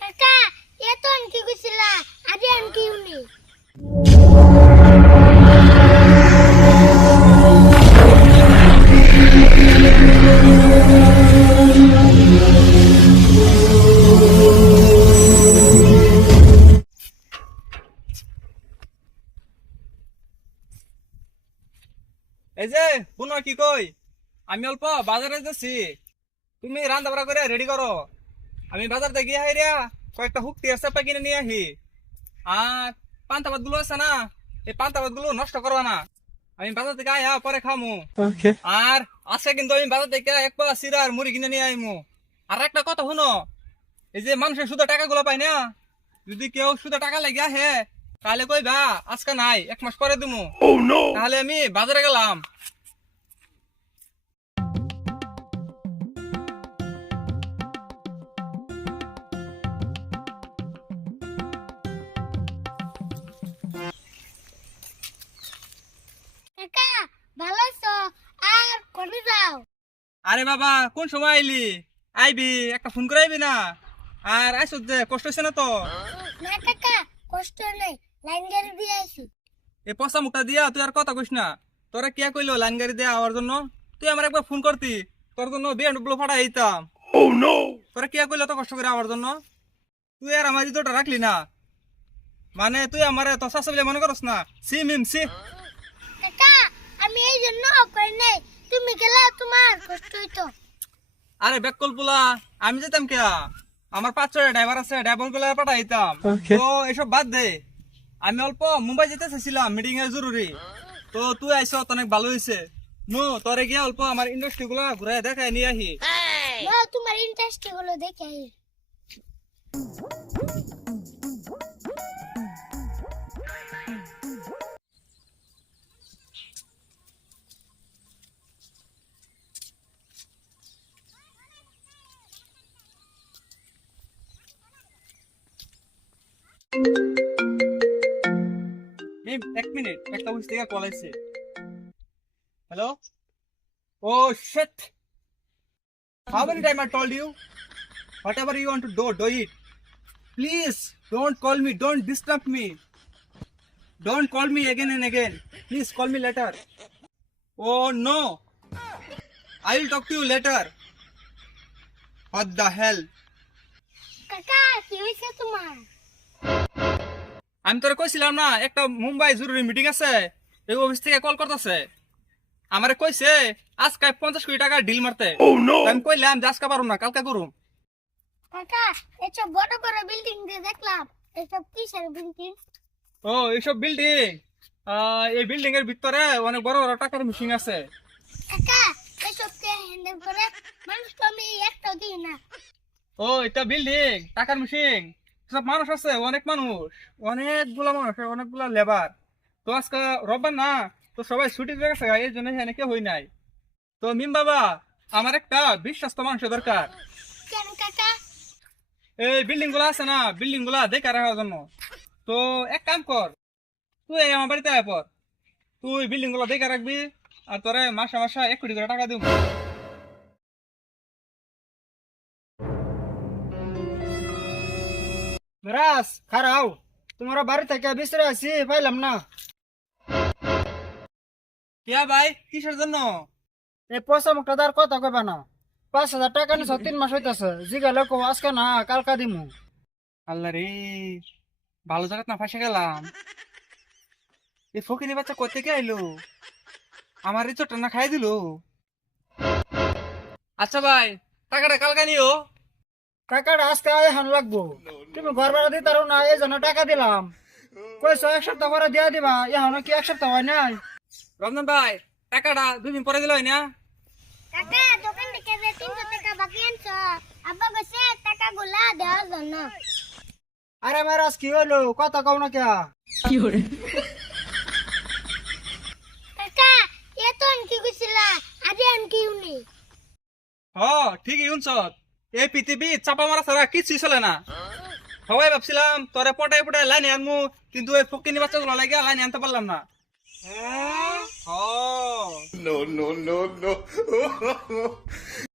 কাকা এ তো আনকি কইছিলা আরে আনকি উনি এই যে পুনঃ কি কই আমি অল্প বাজারে যাচ্ছি, তুমি রান্না বাড়া করে রেডি করো। আমি বাজার থেকে গিয়ে হাইরিয়া কয়েকটা হুকটি আছে কিনে নিয়ে আহি। আর পান্তা ভাত গুলো আছে না, এই পান্তা ভাত গুলো নষ্ট করবা না। আমি বাজার থেকে আয়া পরে খামু। আর আজকে কিন্তু আমি বাজার থেকে এক পা সিরা আর মুড়ি কিনে নিয়ে আইমু। আর একটা কথা শুনো, এই যে মানুষের শুধু টাকা গুলো পাই না, যদি কেউ শুধু টাকা লাগে আহে তাহলে কইবা আজকে নাই, 1 মাস পরে দিমু। তাহলে আমি বাজারে গেলাম। কাকা ভালো আছো আর কোনে যাও আরে বাবা কোন সময় আইলি? আইবি একটা ফোন করে আইবি না? আর আইসো যে কষ্ট হয়েছে না তো? না কাকা কষ্ট নাই লাইন গাড়ি দিয়ে আইছি এই পচা মুখটা দিয়া তুই আর কথা কইস না। তোরা কে কইলো লাইন গাড়ি দিয়ে আওয়ার জন্য? তুই আমার একবার ফোন করতি, তোর জন্য BMW ফাটা দিতাম। তোরা কে কইলো তো কষ্ট করে আওয়ার জন্য? তুই আর আমার ইজ্জতটা রাখলি না, মানে তুই আমার তো শাসা বলে মনে করস না? সি মিম সি। কাকা আমি এই জন্য কই নাই তুমি গেলে তোমার কষ্ট হইতো আরে বেকল পুলা, আমি যেতাম কে? আমার 5-6টা ড্রাইভার আছে, ড্রাইভার গুলো পাঠাই দিতাম। তো এসব বাদ দে, আমি অল্প মুম্বাই যেতে চাইছিলাম, মিটিং এর জরুরি। তো তুই আইস অনেক ভালো হয়েছে। নো তোরে গিয়ে অল্প আমার ইন্ডাস্ট্রি গুলো ঘুরে দেখাই নিয়ে আহি। না তোমার ইন্টারেস্ট হলো দেখে আই। এক মিনিট, একটা অফিস থেকে কল আসছে। Hello, oh shit, how many time I told you, whatever you want to do it. Please don't call me, don't disturb me, don't call me again and again. Please call me later. Oh no, I will talk to you later. What the hell? কাকা কি হইছে তোমার আমি তোরে কইছিলাম না একটা মুম্বাই জরুরি মিটিং আছে, এই অফিস থেকে কল করতেছে। আমারে কইছে আজকে 50 কোটি টাকা ডিল মারতে। আমি কইলাম যে আজকে পারুম না, কালকে করুম। কাকা এসব বড় বড় বিল্ডিং দিয়ে দেখলাম এসব কিসের বিল্ডিং ও এইসব বিল্ডিং, এই বিল্ডিং এর ভিতরে অনেক বড় বড় টাকার মেশিন আছে। কাকা এসব কে হ্যান্ডেল করে মানুষ তো আমি একটাও দিই না ও এটা বিল্ডিং টাকার মেশিন, সব মানুষ আছে, অনেক মানুষ, অনেকগুলা মানুষ, অনেকগুলা লেবার। তো আজকে রোববার না, তো সবাই ছুটি হয়ে গেছে, এই জন্য এখানে কেউ হই নাই। তো মিম বাবা, আমার একটা বিশ্বস্ত মানুষ দরকার কেন কাকা এই বিল্ডিং গুলা আছে না, বিল্ডিং গুলা দেখে রাখার জন্য। তো এক কাম কর, তুই আমার বাড়িতে আয় পর, তুই বিল্ডিং গুলা দেখে রাখবি, আর তোরে মাসে মাসে 1 কোটি করে টাকা দিব। মিরাজ খারাও, তোমার বাড়ি থেকে বিছরে আছি পাইলাম না। কিয়া ভাই, কিসের জন্য? এই পয়সা মুখটা তার কথা কইবা না। 5,000 টাকা নিছ, 3 মাস হইতাছে। জিগালে কো আজকে না কালকা দিমু। আল্লাহ রে, ভালো জায়গা না ফাঁসে গেলাম। এই ফকিনি বাচ্চা কোথা থেকে আইলো, আমার ইজ্জতটা না খাই দিল। আচ্ছা ভাই, টাকাটা কালকে নিও। টাকাটা আজকে এখন লাগবো। তুমি ঘর ভাড়া দিতারো না, এই জন্য টাকা দিলাম। কইছো 1 সপ্তাহ পরে দিয়া দিবা, এখন কি 1 সপ্তাহ হয় নাই? রমজান ভাই, টাকাটা 2 দিন পরে দিল না? কাকা দোকান থেকে যে 300 টাকা বাকি আনছো আব্বা কইছে টাকা গুলা দেওয়ার জন্য আরে মিরাজ কি হইলো, কথা কও না কিয়া? কাকা এ তো আনকি কইছিলা আরে আনকি উনি হ ঠিকই শুনছ, এই পৃথিবী চাপা মারা ছাড়া কিছুই চলে না। সবাই ভাবছিলাম তোরে পটাই পটাই লাইনে আনমু, কিন্তু এই ফকিনি বাচ্চাগুলো লাগে লাইনে আনতে পারলাম না। হ No, no, no, no.